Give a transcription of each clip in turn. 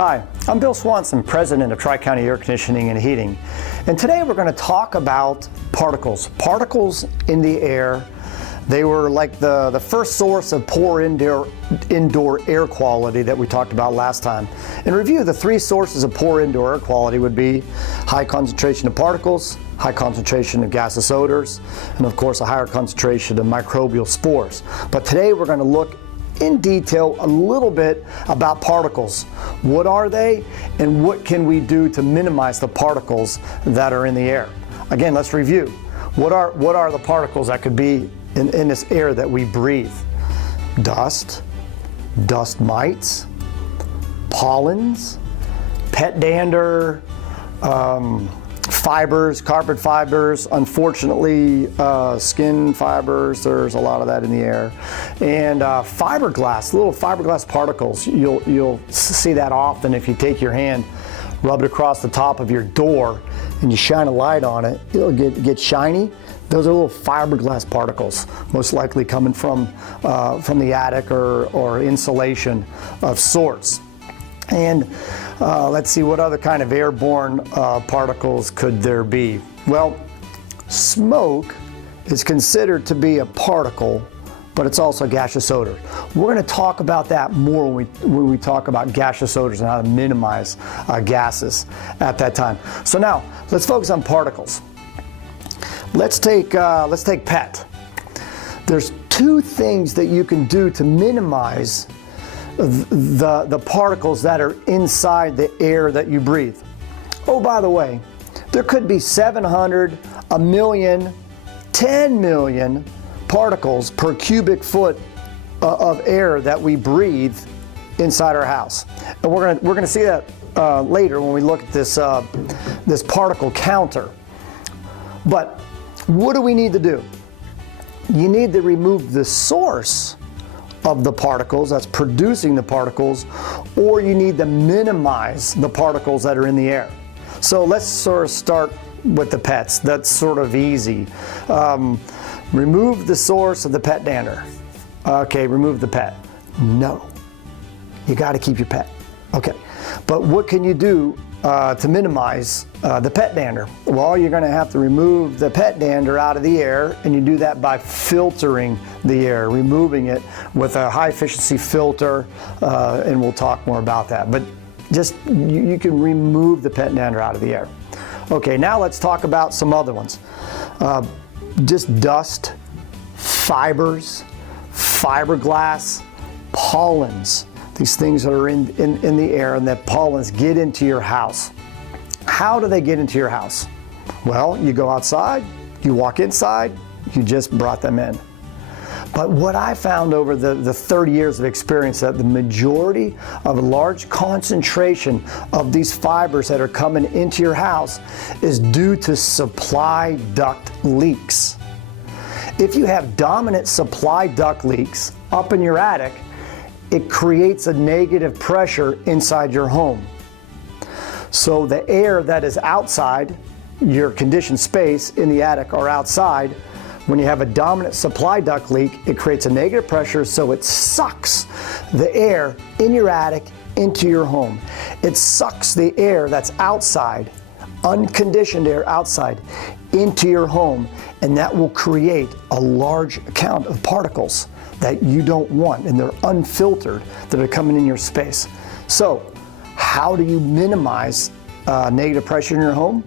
Hi, I'm Bill Swanson, President of Tri-County Air Conditioning and Heating, and today we're going to talk about particles. Particles in the air. They were like the first source of poor indoor air quality that we talked about last time. In review, the three sources of poor indoor air quality would be high concentration of particles, high concentration of gaseous odors, and of course a higher concentration of microbial spores. But today we're going to look in detail a little bit about particles. What are they, and what can we do to minimize the particles that are in the air? Again, let's review. What are the particles that could be in this air that we breathe? Dust, dust mites, pollens, pet dander, fibers, carpet fibers, unfortunately skin fibers, there's a lot of that in the air, and fiberglass, little fiberglass particles. You'll see that often if you take your hand, rub it across the top of your door, and you shine a light on it, it'll get shiny. Those are little fiberglass particles, most likely coming from the attic or insulation of sorts. And let's see, what other kind of airborne particles could there be? Well, smoke is considered to be a particle, but it's also gaseous odor. We're going to talk about that more when we talk about gaseous odors and how to minimize gases at that time. So now, let's focus on particles. Let's take pet. There's two things that you can do to minimize the particles that are inside the air that you breathe. Oh, by the way, there could be 700, a million, 10 million particles per cubic foot of air that we breathe inside our house. And we're gonna see that later when we look at this particle counter. But what do we need to do? You need to remove the source of the particles that's producing the particles, or you need to minimize the particles that are in the air. So let's sort of start with the pets. That's sort of easy. Remove the source of the pet dander. Okay, remove the pet. No, you got to keep your pet. Okay, but what can you do to minimize the pet dander? Well, you're going to have to remove the pet dander out of the air, and you do that by filtering the air, removing it with a high efficiency filter, and we'll talk more about that. But just you can remove the pet dander out of the air. Okay, now let's talk about some other ones. Just dust, fibers, fiberglass, pollens. These things that are in the air, and that pollens get into your house. How do they get into your house? Well, you go outside, you walk inside, you just brought them in. But what I found over the 30 years of experience, that the majority of a large concentration of these fibers that are coming into your house is due to supply duct leaks. If you have dominant supply duct leaks up in your attic, it creates a negative pressure inside your home. So the air that is outside your conditioned space in the attic or outside, when you have a dominant supply duct leak, it creates a negative pressure, so it sucks the air in your attic into your home. It sucks the air that's outside, unconditioned air outside, into your home, and that will create a large amount of particles that you don't want, and they're unfiltered, that are coming in your space. So how do you minimize negative pressure in your home?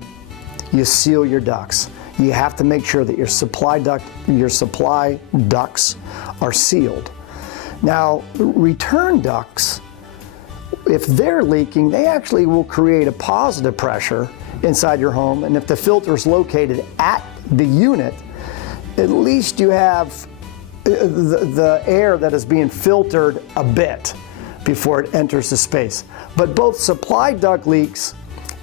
You seal your ducts. You have to make sure that your supply ducts are sealed. Now, return ducts, if they're leaking, they actually will create a positive pressure inside your home, and if the filter is located at the unit, at least you have the air that is being filtered a bit before it enters the space. But both supply duct leaks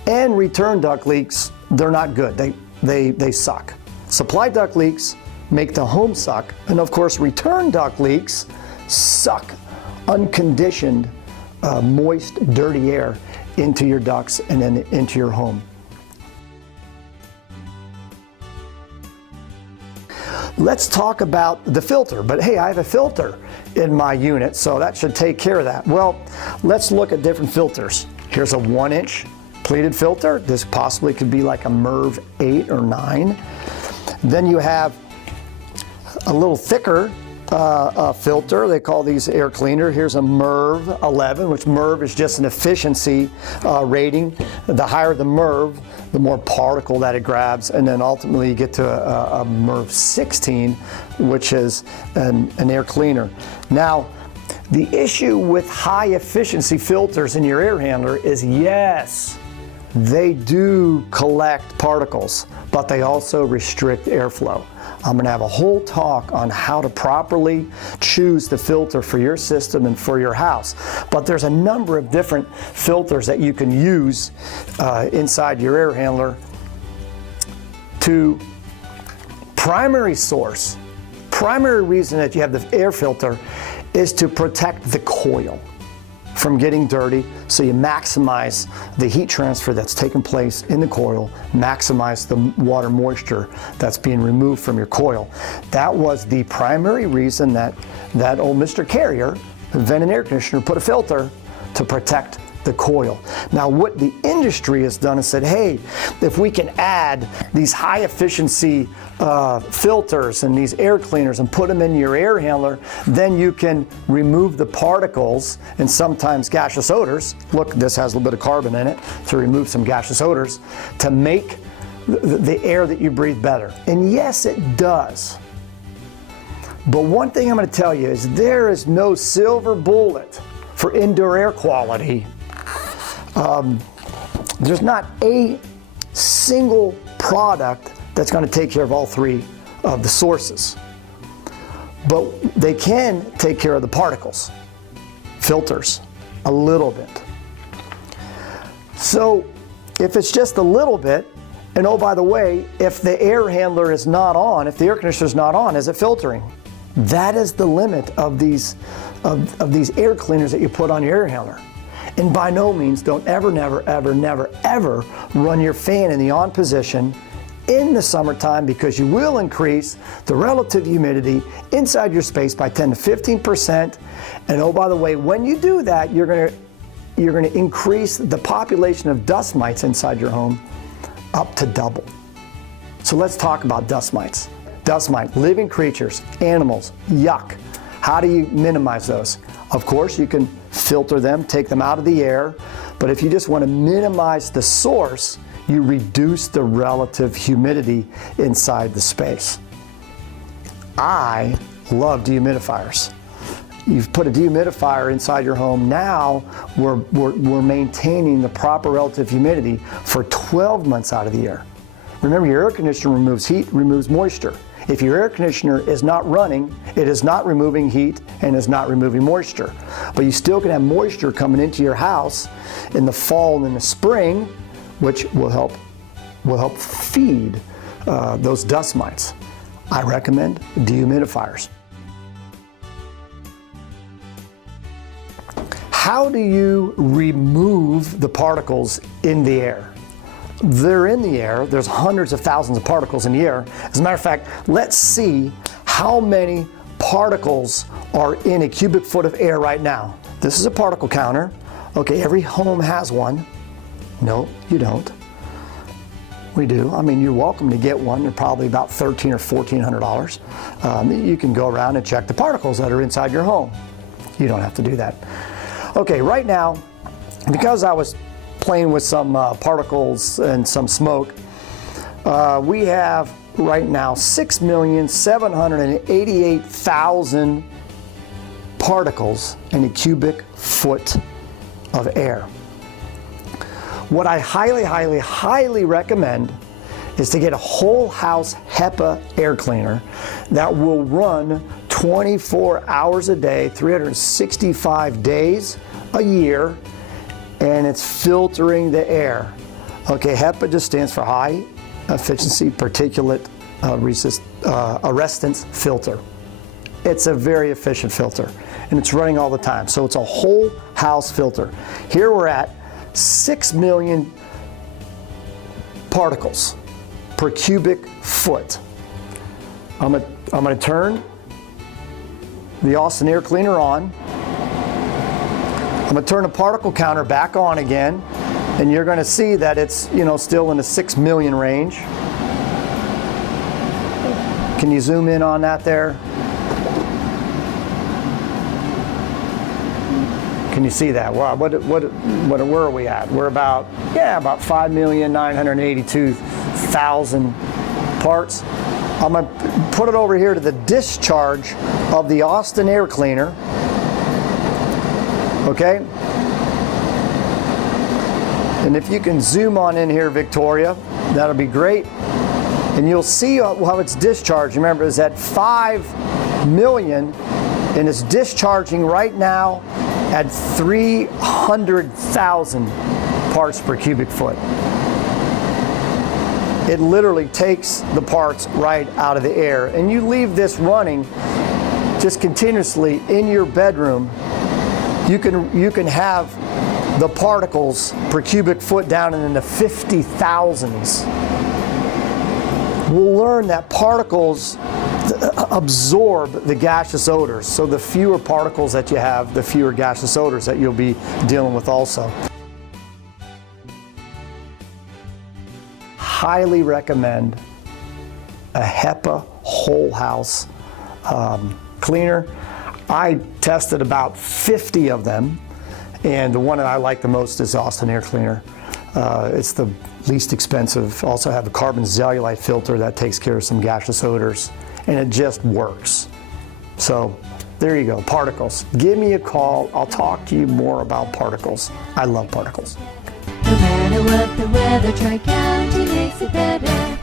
and return duct leaks, they're not good. They suck. Supply duct leaks make the home suck, and of course return duct leaks suck unconditioned, moist, dirty air into your ducts and then into your home. Let's talk about the filter. But hey, I have a filter in my unit, so that should take care of that. Well, let's look at different filters. Here's a 1-inch pleated filter. This possibly could be like a MERV 8 or 9. Then you have a little thicker filter. They call these air cleaner. Here's a MERV 11, which MERV is just an efficiency rating. The higher the MERV, the more particle that it grabs, and then ultimately you get to a MERV 16, which is an air cleaner. Now, the issue with high efficiency filters in your air handler is, yes, they do collect particles, but they also restrict airflow. I'm going to have a whole talk on how to properly choose the filter for your system and for your house. But there's a number of different filters that you can use inside your air handler. To primary source, primary reason that you have the air filter is to protect the coil from getting dirty, so you maximize the heat transfer that's taking place in the coil, maximize the water moisture that's being removed from your coil. That was the primary reason that old Mr. Carrier, the vent and air conditioner, put a filter to protect the coil. Now what the industry has done is said, hey, if we can add these high efficiency filters and these air cleaners and put them in your air handler, then you can remove the particles and sometimes gaseous odors. Look, this has a little bit of carbon in it to remove some gaseous odors to make the air that you breathe better. And yes, it does. But one thing I'm going to tell you is there is no silver bullet for indoor air quality. There's not a single product that's going to take care of all three of the sources. But they can take care of the particles, filters, a little bit. So if it's just a little bit, and oh, by the way, if the air handler is not on, if the air conditioner is not on, is it filtering? That is the limit of these air cleaners that you put on your air handler. And by no means, don't ever, never, ever, never, ever run your fan in the on position in the summertime, because you will increase the relative humidity inside your space by 10 to 15%. And oh, by the way, when you do that, you're going to increase the population of dust mites inside your home up to double. So let's talk about dust mites. Dust mite, living creatures, animals, yuck. How do you minimize those? Of course, you can filter them, take them out of the air, but if you just want to minimize the source, you reduce the relative humidity inside the space. I love dehumidifiers. You've put a dehumidifier inside your home. Now we're maintaining the proper relative humidity for 12 months out of the year. Remember, your air conditioner removes heat, removes moisture. If your air conditioner is not running, it is not removing heat and is not removing moisture. But you still can have moisture coming into your house in the fall and in the spring, which will help feed those dust mites. I recommend dehumidifiers. How do you remove the particles in the air? They're in the air. There's hundreds of thousands of particles in the air. As a matter of fact, let's see how many particles are in a cubic foot of air right now. This is a particle counter. Okay, every home has one. No, you don't. We do. I mean, you're welcome to get one. They're probably about $1,300 or $1,400. You can go around and check the particles that are inside your home. You don't have to do that. Okay, right now, because I was playing with some particles and some smoke, we have right now 6,788,000 particles in a cubic foot of air. What I highly, highly, highly recommend is to get a whole house HEPA air cleaner that will run 24 hours a day, 365 days a year, and it's filtering the air. Okay, HEPA just stands for High Efficiency Particulate Arrestance Filter. It's a very efficient filter, and it's running all the time. So it's a whole house filter. Here we're at 6 million particles per cubic foot. I'm gonna turn the Austin air cleaner on. I'm going to turn the particle counter back on again, and you're going to see that it's, still in the 6 million range. Can you zoom in on that there? Can you see that? Wow, where are we at? We're about 5,982,000 parts. I'm going to put it over here to the discharge of the Austin air cleaner. Okay? And if you can zoom on in here, Victoria, that'll be great. And you'll see how it's discharged. Remember, it's at 5 million, and it's discharging right now at 300,000 parts per cubic foot. It literally takes the parts right out of the air. And you leave this running just continuously in your bedroom, you can have the particles per cubic foot down in the 50,000s. We'll learn that particles absorb the gaseous odors. So the fewer particles that you have, the fewer gaseous odors that you'll be dealing with also. Highly recommend a HEPA whole house cleaner. I tested about 50 of them, and the one that I like the most is Austin Air Cleaner. It's the least expensive. Also have a carbon zellulite filter that takes care of some gaseous odors, and it just works. So there you go, particles. Give me a call. I'll talk to you more about particles. I love particles. No matter what the weather, Tri-County makes it better.